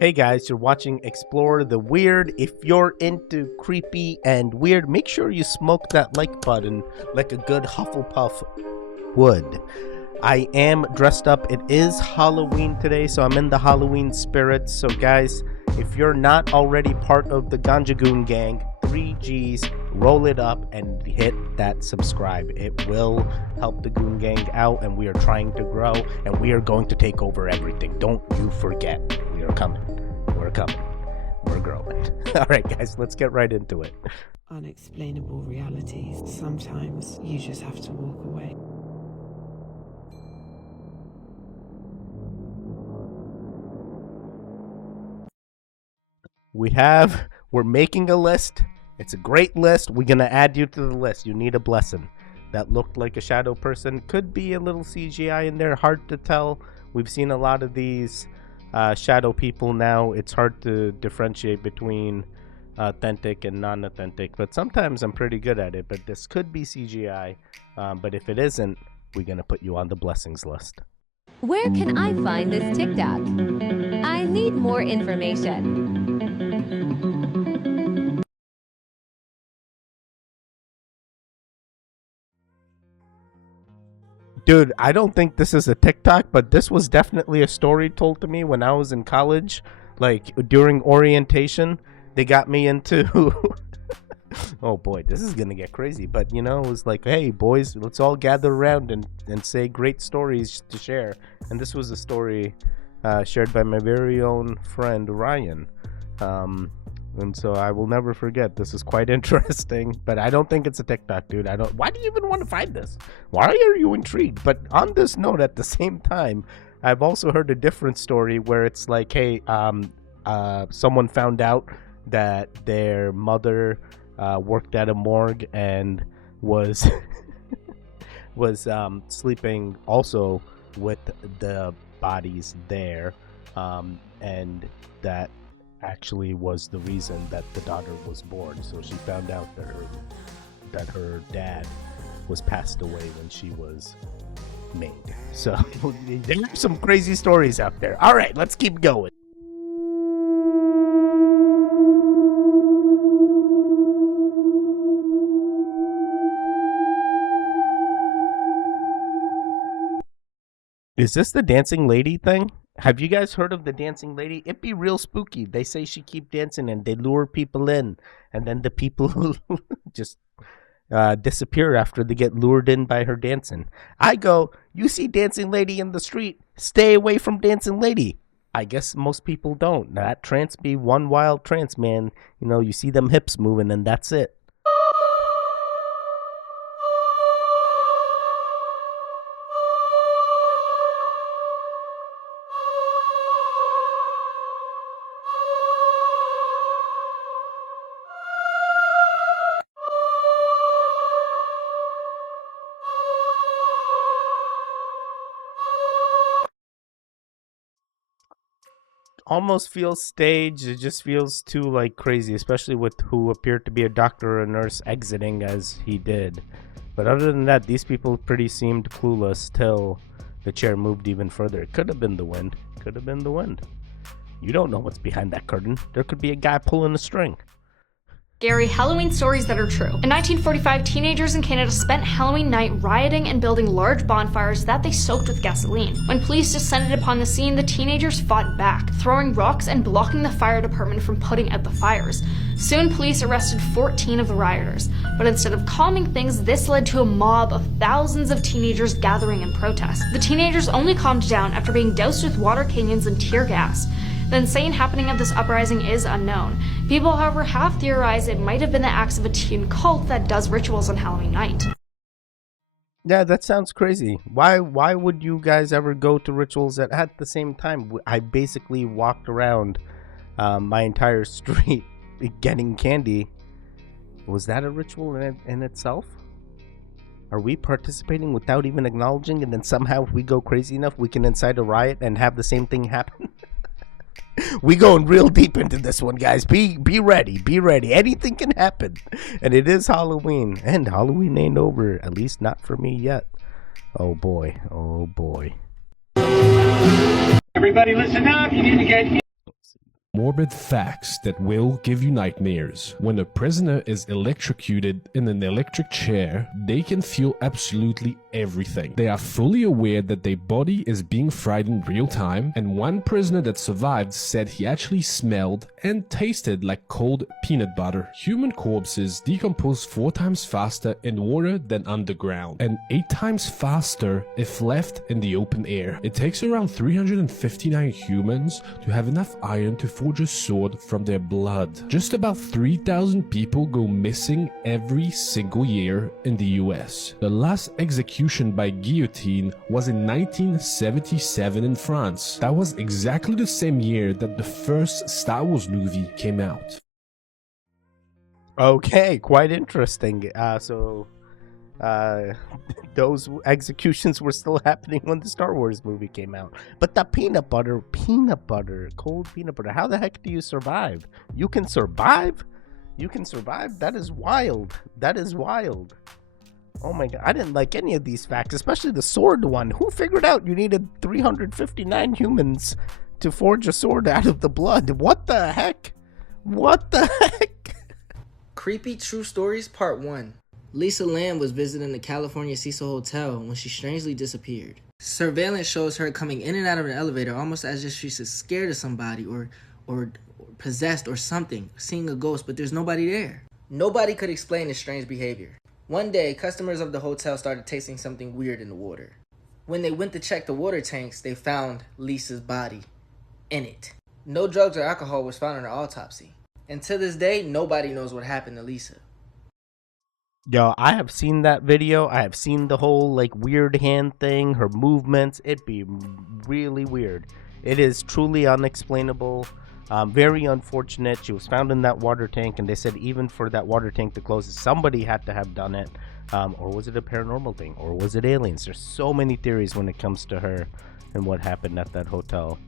Hey guys, you're watching Explore the Weird. If you're into creepy and weird, make sure you smoke that like button like a good Hufflepuff would. I am dressed up. It is Halloween today, so I'm in the Halloween spirit. So guys, if you're not already part of the Ganja Goon gang, 3Gs, roll it up and hit that subscribe. It will help the Goon gang out, and we are trying to grow, and we are going to take over everything. Don't you forget. We are coming. We're coming. We're growing. All right, guys, let's get right into it. Unexplainable realities. Sometimes you just have to walk away. We're making a list. It's a great list. We're gonna add you to the list. You need a blessing. That looked like a shadow person. Could be a little CGI in there. Hard to tell. We've seen a lot of these shadow people now. It's hard to differentiate between authentic and non-authentic, but sometimes I'm pretty good at it. But this could be CGI. But if it isn't, we're gonna put you on the blessings list. Where can I find this TikTok? I need more information. Dude, I don't think this is a TikTok, but this was definitely a story told to me when I was in college. Like, during orientation, they got me into... Oh boy, this is gonna get crazy. But, you know, it was like, hey, boys, let's all gather around and say great stories to share. And this was a story shared by my very own friend, Ryan. And so I will never forget. This is quite interesting, but I don't think it's a TikTok, dude. Why do you even want to find this? Why are you intrigued? But on this note, at the same time, I've also heard a different story where it's like, hey, someone found out that their mother worked at a morgue and was sleeping also with the bodies there, and that actually was the reason that the daughter was born. So she found out that her dad was passed away when she was made. So there are some crazy stories out there. All right, let's keep going. Is this the dancing lady thing? Have you guys heard of the dancing lady? It be real spooky. They say she keep dancing and they lure people in, and then the people just disappear after they get lured in by her dancing. I go, you see dancing lady in the street, stay away from dancing lady. I guess most people don't. That trance be one wild trance, man. You know, you see them hips moving and that's it. Almost feels staged. It just feels too like crazy, especially with who appeared to be a doctor or a nurse exiting as he did. But other than that, these people pretty seemed clueless till the chair moved even further. It could have been the wind. Could have been the wind. You don't know what's behind that curtain. There could be a guy pulling a string. Scary Halloween stories that are true. In 1945, teenagers in Canada spent Halloween night rioting and building large bonfires that they soaked with gasoline. When police descended upon the scene, the teenagers fought back, throwing rocks and blocking the fire department from putting out the fires. Soon, police arrested 14 of the rioters, but instead of calming things, this led to a mob of thousands of teenagers gathering in protest. The teenagers only calmed down after being doused with water cannons and tear gas. The insane happening of this uprising is unknown. People, however, have theorized it might have been the acts of a teen cult that does rituals on Halloween night. Yeah, that sounds crazy. Why would you guys ever go to rituals at the same time? I basically walked around my entire street getting candy. Was that a ritual in itself? Are we participating without even acknowledging, and then somehow if we go crazy enough, we can incite a riot and have the same thing happen? We going real deep into this one, guys. Be ready. Be ready. Anything can happen. And it is Halloween. And Halloween ain't over. At least not for me yet. Oh boy. Oh boy. Everybody listen up. You need to get Morbid facts that will give you nightmares. When a prisoner is electrocuted in an electric chair, they can feel absolutely everything. They are fully aware that their body is being fried in real time, and one prisoner that survived said he actually smelled and tasted like cold peanut butter. Human corpses decompose 4 times faster in water than underground, and 8 times faster if left in the open air. It takes around 359 humans to have enough iron to forge a sword from their blood. Just about 3,000 people go missing every single year in the US. The last execution by guillotine was in 1977 in France. That was exactly the same year that the first Star Wars movie came out. Okay, quite interesting. Those executions were still happening when the Star Wars movie came out. But the peanut butter, cold peanut butter, how the heck do you survive? You can survive? You can survive? That is wild. That is wild. Oh my god, I didn't like any of these facts, especially the sword one. Who figured out you needed 359 humans to forge a sword out of the blood? What the heck? What the heck? Creepy True Stories Part 1. Lisa Lam was visiting the California Cecil Hotel when she strangely disappeared. Surveillance shows her coming in and out of an elevator almost as if she's scared of somebody or possessed or something, seeing a ghost, but there's nobody there. Nobody could explain this strange behavior. One day, customers of the hotel started tasting something weird in the water. When they went to check the water tanks, they found Lisa's body in it. No drugs or alcohol was found in her autopsy. And to this day, nobody knows what happened to Lisa. Yo, I have seen that video. I have seen the whole like weird hand thing, her movements. It'd be really weird. It is truly unexplainable. Very unfortunate. She was found in that water tank, and they said even for that water tank to close, somebody had to have done it. Or was it a paranormal thing? Or was it aliens? There's so many theories when it comes to her and what happened at that hotel.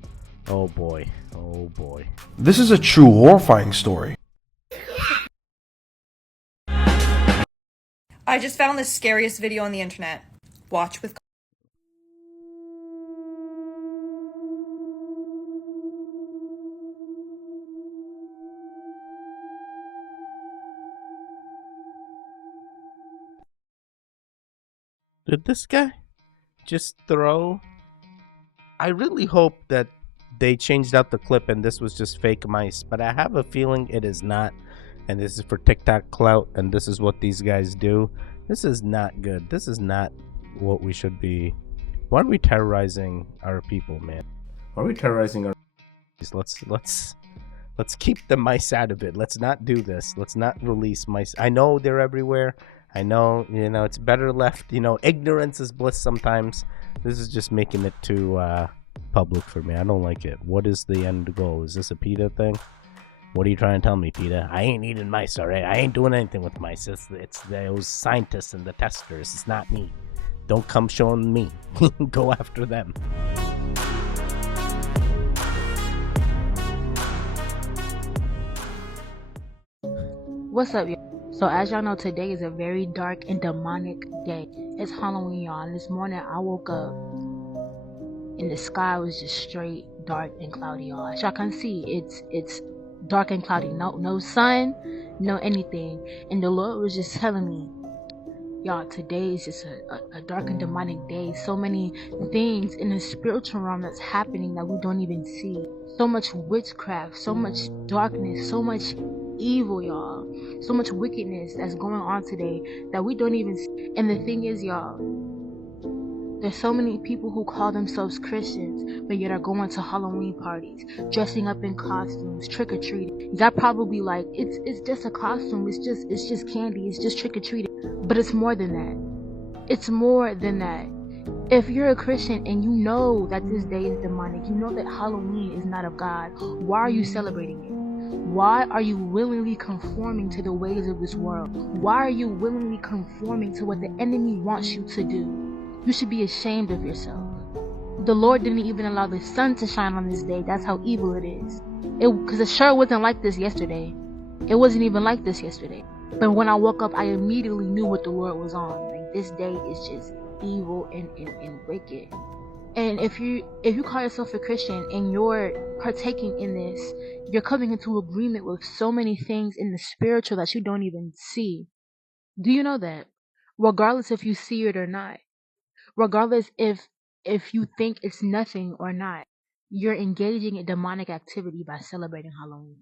Oh boy. Oh boy. This is a true horrifying story. I just found the scariest video on the internet. Watch with. Did this guy just throw? I really hope that they changed out the clip and this was just fake mice, but I have a feeling it is not. And this is for TikTok clout, and this is what these guys do. This is not good. This is not what we should be. Why are we terrorizing our people, man? Why are we terrorizing our? Let's keep the mice out of it. Let's not do this. Let's not release mice. I know they're everywhere. I know, it's better left. Ignorance is bliss sometimes. This is just making it too public for me. I don't like it. What is the end goal? Is this a PETA thing? What are you trying to tell me, PETA? I ain't eating mice, alright? I ain't doing anything with mice. It's those scientists and the testers. It's not me. Don't come showing me. Go after them. What's up, y'all? So as y'all know, today is a very dark and demonic day. It's Halloween, y'all. And this morning I woke up and the sky was just straight dark and cloudy, y'all. As y'all can see, it's dark and cloudy, no sun, no anything. And the Lord was just telling me, y'all, today is just a dark and demonic day. So many things in the spiritual realm that's happening that we don't even see. So much witchcraft, so much darkness, so much evil, y'all. So much wickedness that's going on today that we don't even see. And the thing is, y'all, there's so many people who call themselves Christians, but yet are going to Halloween parties, dressing up in costumes, trick-or-treating. Y'all probably like, it's just a costume, it's just candy, it's just trick-or-treating. But it's more than that. It's more than that. If you're a Christian and you know that this day is demonic, you know that Halloween is not of God, why are you celebrating it? Why are you willingly conforming to the ways of this world? Why are you willingly conforming to what the enemy wants you to do? You should be ashamed of yourself. The Lord didn't even allow the sun to shine on this day. That's how evil it is. Because it sure wasn't like this yesterday. It wasn't even like this yesterday. But when I woke up, I immediately knew what the Lord was on. Like, this day is just evil and wicked. And if you call yourself a Christian and you're partaking in this, you're coming into agreement with so many things in the spiritual that you don't even see. Do you know that? Regardless if you see it or not, regardless if you think it's nothing or not, you're engaging in demonic activity by celebrating Halloween.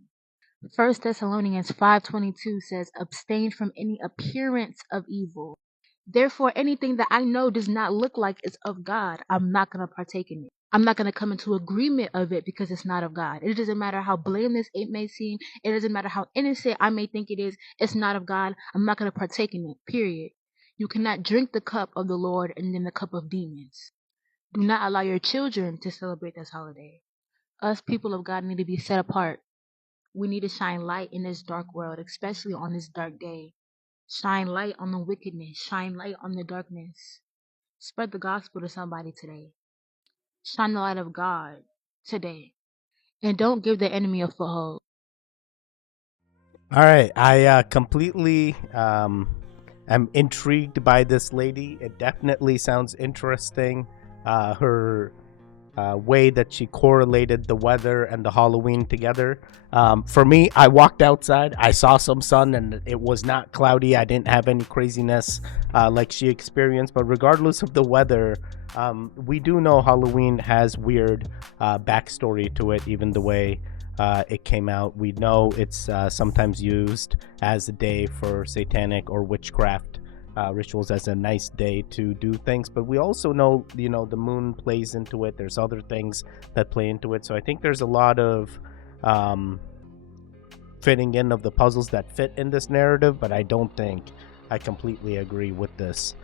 1 Thessalonians 5:22 says, abstain from any appearance of evil. Therefore, anything that I know does not look like it's of God, I'm not going to partake in it. I'm not going to come into agreement of it because it's not of God. It doesn't matter how blameless it may seem. It doesn't matter how innocent I may think it is. It's not of God. I'm not going to partake in it, period. You cannot drink the cup of the Lord and then the cup of demons. Do not allow your children to celebrate this holiday. Us people of God need to be set apart. We need to shine light in this dark world, especially on this dark day. Shine light on the wickedness. Shine light on the darkness. Spread the gospel to somebody today. Shine the light of God today. And don't give the enemy a foothold. All right, I completely am intrigued by this lady. It definitely sounds interesting. Her way that she correlated the weather and the Halloween together. For me, I walked outside, I saw some sun, and it was not cloudy. I didn't have any craziness like she experienced. But regardless of the weather, we do know Halloween has weird backstory to it, even the way it came out. We know it's sometimes used as a day for satanic or witchcraft rituals, as a nice day to do things, but we also know, the moon plays into it. There's other things that play into it, so I think there's a lot of fitting in of the puzzles that fit in this narrative, but I don't think I completely agree with this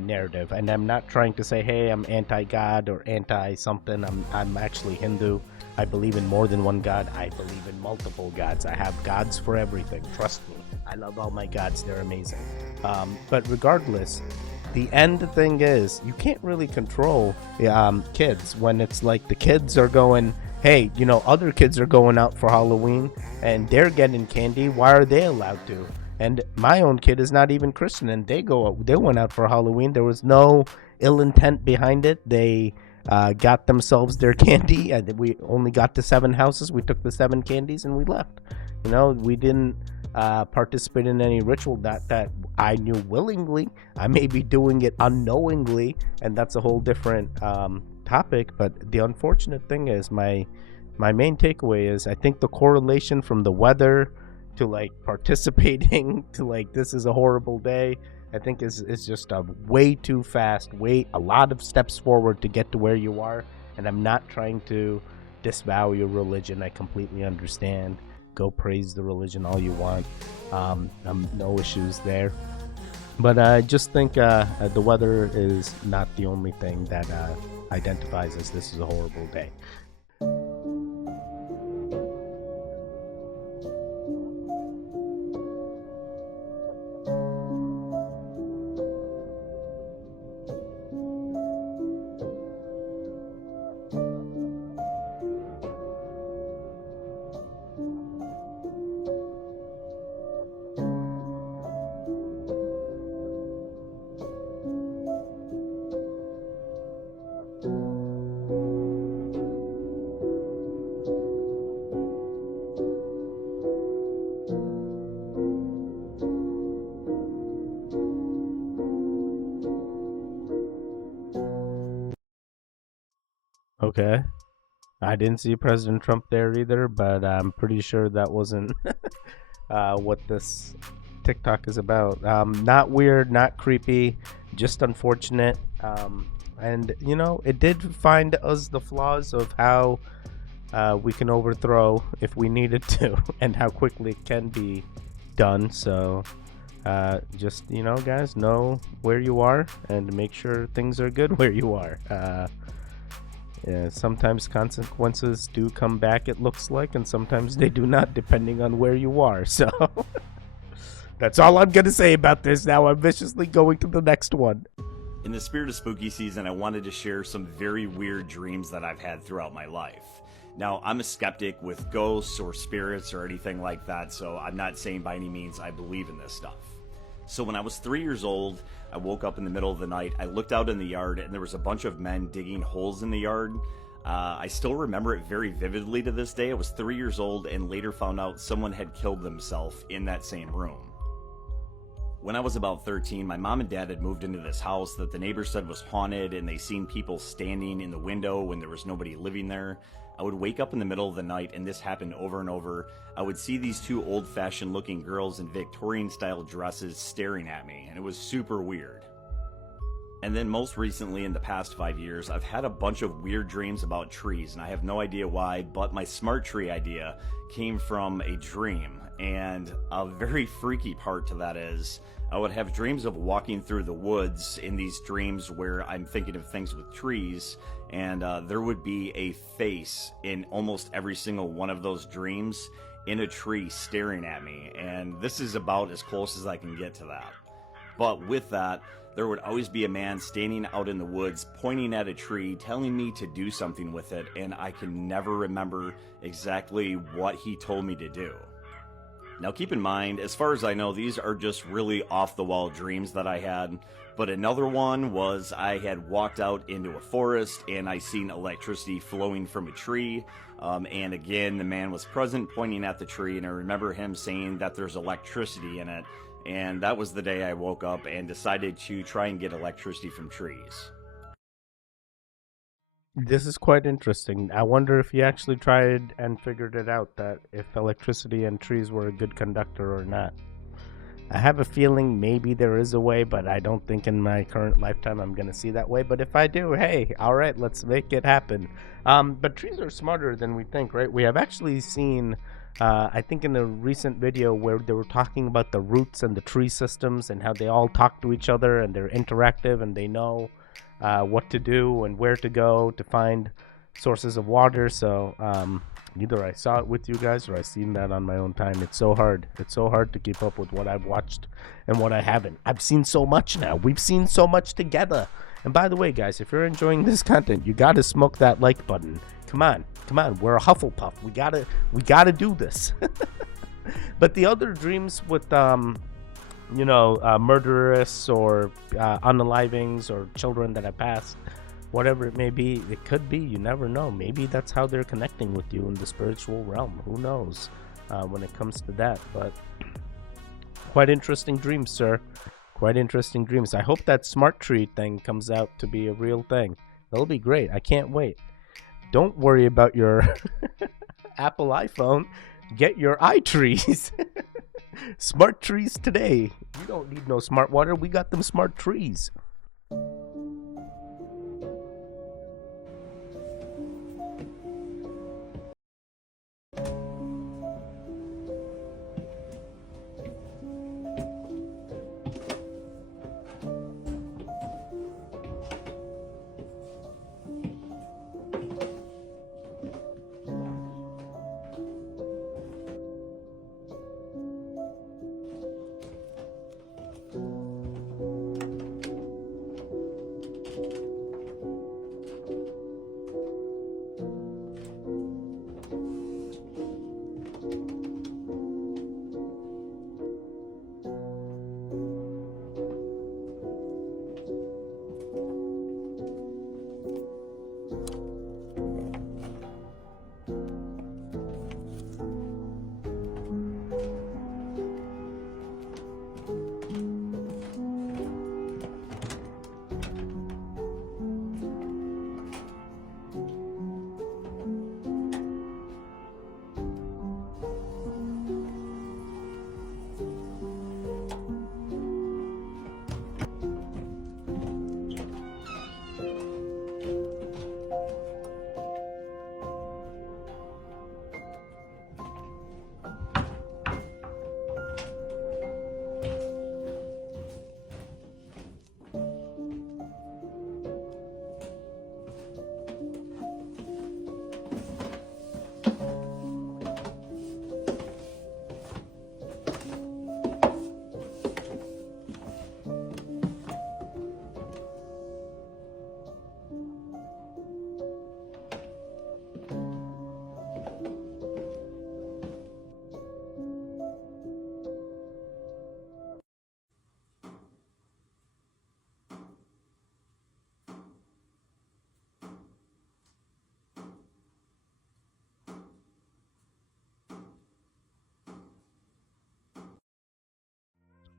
narrative. And I'm not trying to say, hey, I'm anti-God or anti-something. I'm actually Hindu. I believe in more than one God. I believe in multiple gods. I have gods for everything. Trust me. I love all my gods. They're amazing. But regardless, the end thing is, you can't really control kids when it's like the kids are going, hey, other kids are going out for Halloween and they're getting candy. Why are they allowed to? And my own kid is not even Christian, and they went out for Halloween. There was no ill intent behind it. They got themselves their candy, and we only got to 7 houses. We took the 7 candies and we left. We didn't participate in any ritual that I knew willingly. I may be doing it unknowingly, and that's a whole different topic. But the unfortunate thing is, my main takeaway is, I think the correlation from the weather to like participating to like this is a horrible day, I think is just a way too fast, a lot of steps forward to get to where you are. And I'm not trying to disavow your religion. I completely understand. Go praise the religion all you want. No issues there. But I just think the weather is not the only thing that identifies as this is a horrible day. Okay. I didn't see President Trump there either, but I'm pretty sure that wasn't what this TikTok is about. Not weird, not creepy, just unfortunate. And, it did find us the flaws of how we can overthrow if we needed to, and how quickly it can be done. So just, guys, know where you are and make sure things are good where you are. Yeah, sometimes consequences do come back, it looks like, and sometimes they do not, depending on where you are. So that's all I'm going to say about this. Now I'm viciously going to the next one. In the spirit of spooky season, I wanted to share some very weird dreams that I've had throughout my life. Now, I'm a skeptic with ghosts or spirits or anything like that, so I'm not saying by any means I believe in this stuff. So when I was 3 years old, I woke up in the middle of the night. I looked out in the yard, and there was a bunch of men digging holes in the yard. I still remember it very vividly to this day. I was 3 years old and later found out someone had killed themselves in that same room. When I was about 13, my mom and dad had moved into this house that the neighbors said was haunted, and they seen people standing in the window when there was nobody living there. I would wake up in the middle of the night, and this happened over and over. I would see these two old-fashioned looking girls in Victorian-style dresses staring at me, and it was super weird. And then most recently, in the past 5 years, I've had a bunch of weird dreams about trees, and I have no idea why, but my smart tree idea came from a dream. And a very freaky part to that is, I would have dreams of walking through the woods in these dreams where I'm thinking of things with trees, and there would be a face in almost every single one of those dreams in a tree staring at me, and this is about as close as I can get to that. But with that, there would always be a man standing out in the woods pointing at a tree telling me to do something with it, and I can never remember exactly what he told me to do. Now keep in mind, as far as I know, these are just really off-the-wall dreams that I had, but another one was I had walked out into a forest and I seen electricity flowing from a tree, and again, the man was present pointing at the tree, and I remember him saying that there's electricity in it. And that was the day I woke up and decided to try and get electricity from trees. This is quite interesting. I wonder if you actually tried and figured it out, that if electricity and trees were a good conductor or not. I have a feeling maybe there is a way, but I don't think in my current lifetime I'm going to see that way. But if I do, hey, all right, let's make it happen. But trees are smarter than we think, right? We have actually seen... I think in a recent video where they were talking about the roots and the tree systems and how they all talk to each other and they're interactive and they know what to do and where to go to find sources of water. So either I saw it with you guys or I seen that on my own time. It's so hard. It's so hard to keep up with what I've watched and what I haven't. I've seen so much now. We've seen so much together. And by the way, guys, if you're enjoying this content, you gotta smoke that like button. Come on, we're a Hufflepuff. We gotta do this. But the other dreams with murderous or unalivings or children that have passed, whatever it may be, it could be, you never know. Maybe that's how they're connecting with you in the spiritual realm. Who knows when it comes to that. But quite interesting dreams, sir. Quite interesting dreams. I hope that smart tree thing comes out to be a real thing. That'll be great. I can't wait. Don't worry about your Apple iPhone. Get your iTrees. Smart trees today. You don't need no smart water. We got them smart trees.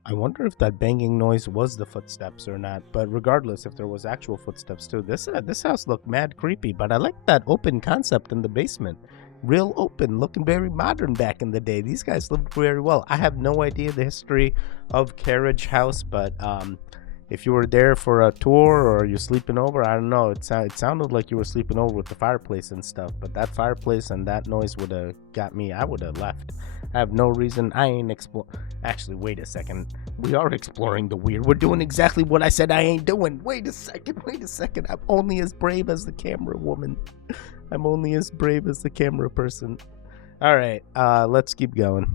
I wonder if that banging noise was the footsteps or not. But regardless, if there was actual footsteps too, this house looked mad creepy. But I like that open concept in the basement. Real open, looking very modern back in the day. These guys lived very well. I have no idea the history of Carriage House, but if you were there for a tour or you're sleeping over, I don't know. It sounded like you were sleeping over with the fireplace and stuff. But that fireplace and that noise would have got me. I would have left. I have no reason. I ain't explore. Actually, wait a second. We are exploring the weird. We're doing exactly what I said I ain't doing. Wait a second. Wait a second. I'm only as brave as the camera woman. I'm only as brave as the camera person. All right. Let's keep going.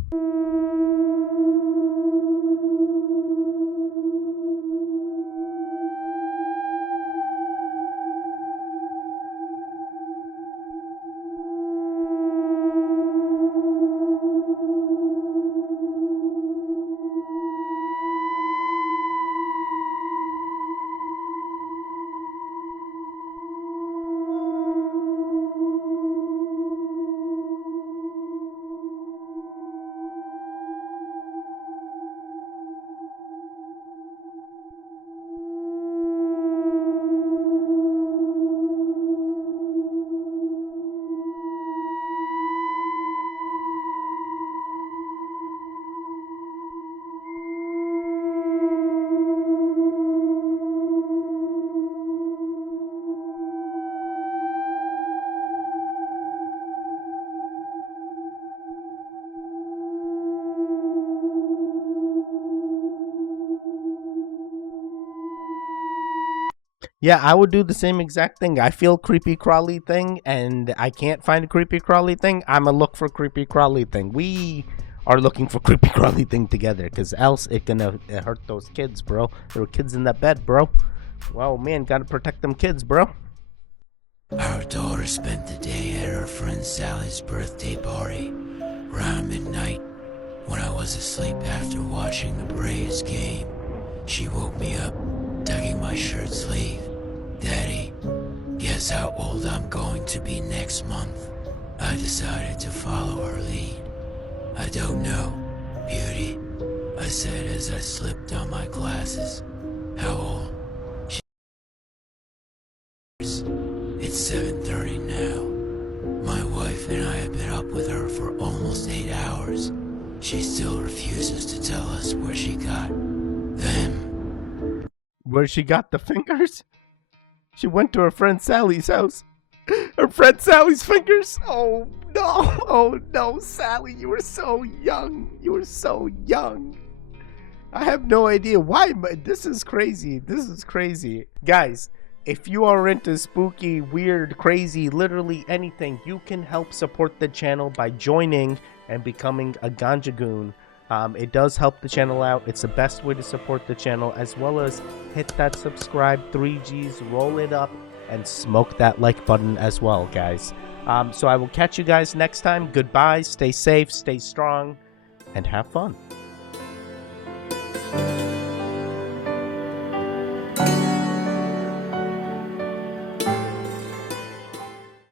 Yeah, I would do the same exact thing. I feel creepy crawly thing, and I can't find a creepy crawly thing. I'ma look for creepy crawly thing. We are looking for creepy crawly thing together, because else it gonna hurt those kids, bro. There were kids in that bed, bro. Well, man, gotta protect them kids, bro. Our daughter spent the day at her friend Sally's birthday party. Around midnight, when I was asleep after watching the Braves game, she woke me up, tugging my shirt sleeve. Daddy, guess how old I'm going to be next month? I decided to follow her lead. I don't know, Beauty, I said as I slipped on my glasses. How old? It's 7:30 now. My wife and I have been up with her for almost 8 hours. She still refuses to tell us where she got them. Where she got the fingers? She went to her friend Sally's house. Her friend Sally's fingers? Oh no, oh no, Sally, you were so young. You were so young. I have no idea why, but this is crazy. This is crazy. Guys, if you are into spooky, weird, crazy, literally anything, you can help support the channel by joining and becoming a Ganja Goon. It does help the channel out. It's the best way to support the channel, as well as hit that subscribe 3Gs, roll it up, and smoke that like button as well, guys. So I will catch you guys next time. Goodbye, stay safe, stay strong, and have fun.